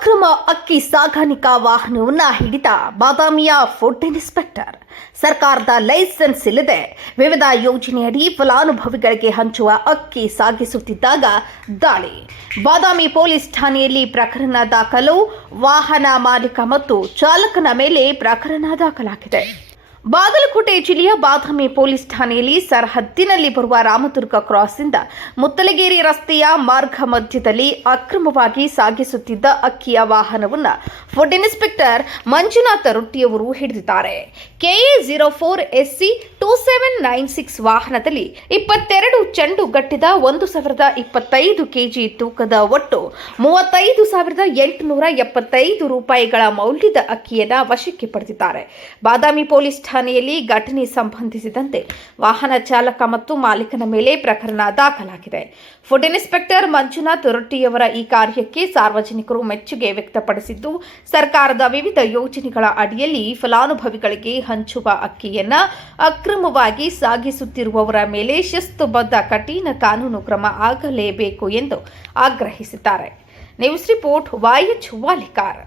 ಅಕ್ರಮ ಅಕ್ಕಿ ಸಾಗಾಣಿಕಾ ವಾಹನವನ್ನು ಹಿಡಿದ ಬಾದಾಮಿಯ ಫುಡ್ ಇನ್ಸ್ಪೆಕ್ಟರ್. ಸರ್ಕಾರದ ಲೈಸೆನ್ಸ್ ಇಲ್ಲದೆ ವಿವಿಧ ಯೋಜನೆಯಡಿ ಫಲಾನುಭವಿಗಳಿಗೆ ಹಂಚುವ ಅಕ್ಕಿ ಸಾಗಿಸುತ್ತಿದ್ದಾಗ ದಾಳಿ. ಬಾದಾಮಿ ಪೊಲೀಸ್ ಠಾಣೆಯಲ್ಲಿ ಪ್ರಕರಣ ದಾಖಲು. ವಾಹನ ಮಾಲೀಕ ಮತ್ತು ಚಾಲಕನ ಮೇಲೆ ಪ್ರಕರಣ ದಾಖಲಾಗಿದೆ. ಬಾಗಲಕೋಟೆ ಜಿಲ್ಲೆಯ ಬಾದಾಮಿ ಪೊಲೀಸ್ ಠಾಣೆಯಲ್ಲಿ ಸರಹದ್ದಿನಲ್ಲಿ ಬರುವ ರಾಮದುರ್ಗ ಕ್ರಾಸ್ನಿಂದ ಮುತ್ತಲಗೇರಿ ರಸ್ತೆಯ ಮಾರ್ಗ ಮಧ್ಯದಲ್ಲಿ ಅಕ್ರಮವಾಗಿ ಸಾಗಿಸುತ್ತಿದ್ದ ಅಕ್ಕಿಯ ವಾಹನವನ್ನು ಫುಡ್ ಇನ್ಸ್ಪೆಕ್ಟರ್ ಮಂಜುನಾಥ ರೊಟ್ಟಿಯವರು ಹಿಡಿದಿದ್ದಾರೆ. KA04 SC 2796 ವಾಹನದಲ್ಲಿ 22 ಚೆಂಡು ಗಟ್ಟಿದ 1025 kg ತೂಕದ ಒಟ್ಟು 35,875 ರೂಪಾಯಿಗಳ ಮೌಲ್ಯದ ಅಕ್ಕಿಯನ್ನು ವಶಕ್ಕೆ ಪಡೆದಿದ್ದಾರೆ. ಬಾದಾಮಿ ಪೊಲೀಸ್ ಠಾಣೆಯಲ್ಲಿ ಘಟನೆ ಸಂಬಂಧಿಸಿದಂತೆ ವಾಹನ ಚಾಲಕ ಮತ್ತು ಮಾಲೀಕನ ಮೇಲೆ ಪ್ರಕರಣ ದಾಖಲಾಗಿದೆ. ಫುಡ್ ಇನ್ಸ್ಪೆಕ್ಟರ್ ಮಂಜುನಾಥ್ ರೊಟ್ಟಿಯವರ ಈ ಕಾರ್ಯಕ್ಕೆ ಸಾರ್ವಜನಿಕರು ಮೆಚ್ಚುಗೆ ವ್ಯಕ್ತಪಡಿಸಿದ್ದು, ಸರ್ಕಾರದ ವಿವಿಧ ಯೋಜನೆಗಳ ಅಡಿಯಲ್ಲಿ ಫಲಾನುಭವಿಗಳಿಗೆ ಹಂಚುವ ಅಕ್ಕಿಯನ್ನು ಅಕ್ರಮವಾಗಿ ಸಾಗಿಸುತ್ತಿರುವವರ ಮೇಲೆ ಶಿಸ್ತುಬದ್ಧ ಕಠಿಣ ಕಾನೂನು ಕ್ರಮ ಆಗಲೇಬೇಕು ಎಂದು ಆಗ್ರಹಿಸಿದ್ದಾರೆ. News report YH Walikar.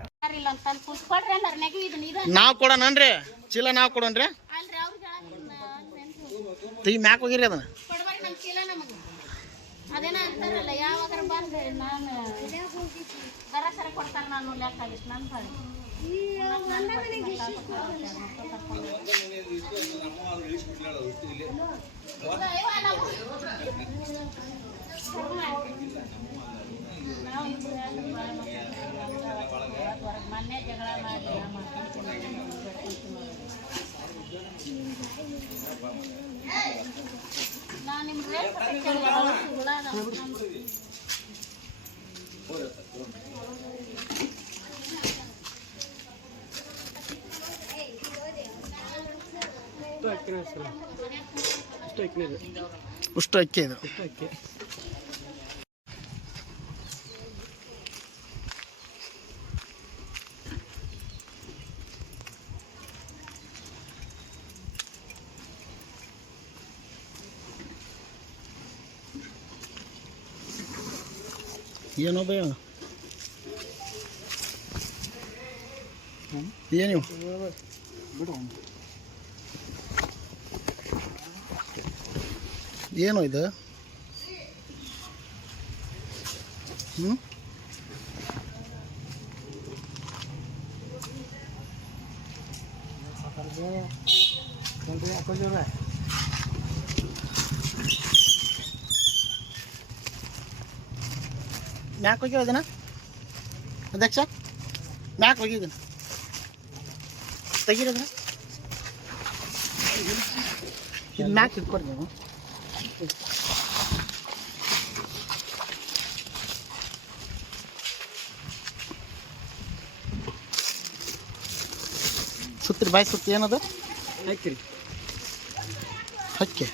ನಾವು ಕೊಡೋಣನ್ರಿ ಚೀಲ ನಾವು ಕೊಡೋಣ್ರಿ ಈ ಮ್ಯಾಕ್ ಹೋಗಿರಿ ಅದನ್ನ ಅದೇನ ಅಂತಾರಲ್ಲ ಯಾವಾಗ ಬಂದ್ರೆ ನಾನು ದರ ಸರ ಕೊಡ್ತಾನೆ ನಾನು ಲೆಕ್ಕ ಆಗಿಷ್ಟು ನನ್ನ ಬಾಡಿ ಮೊನ್ನೆ ಜಗಳ ಮಾಡಿ ನಾನು ನಿಮ್ಗೆ ಅಷ್ಟು ಅಕ್ಕಿ ಇದು ಏನೋ ಭಯ ಏನು ಏನು ಇದು ಮ್ಯಾಕ್ ಹೋಗಿರೋದನ ಅಧ್ಯಕ್ಷ ಮ್ಯಾಕ್ ಹೋಗಿದ್ದೀನಿ ತೆಗಿರೋದನ ಇದು ಮ್ಯಾಕ್ ಇಟ್ಕೊಡಿ ನೀವು ಸುತ್ತಿರಿ ಬಾಯಿ ಸುತ್ತಿ ಏನದು ಹಾಕಿರಿ ಹಕ್ಕಿ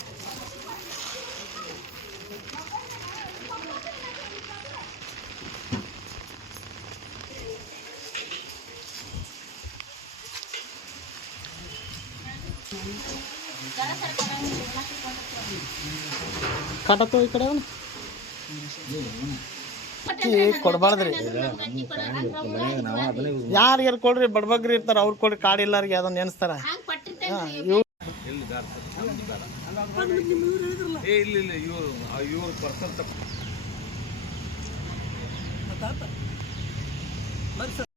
ಕಾಟತ್ತು ಈ ಕಡೆ ಕೊಡ್ಬಾರ್ದ್ರಿ ಯಾರಿಗಾರು ಕೊಡ್ರಿ ಬಡಬಗ್ರಿ ಇರ್ತಾರ ಅವ್ರು ಕೊಡ್ರಿ ಕಾಡು ಇಲ್ಲಾರಿಗೆ ಅದನ್ನ ನೆನೆಸ್ತಾರ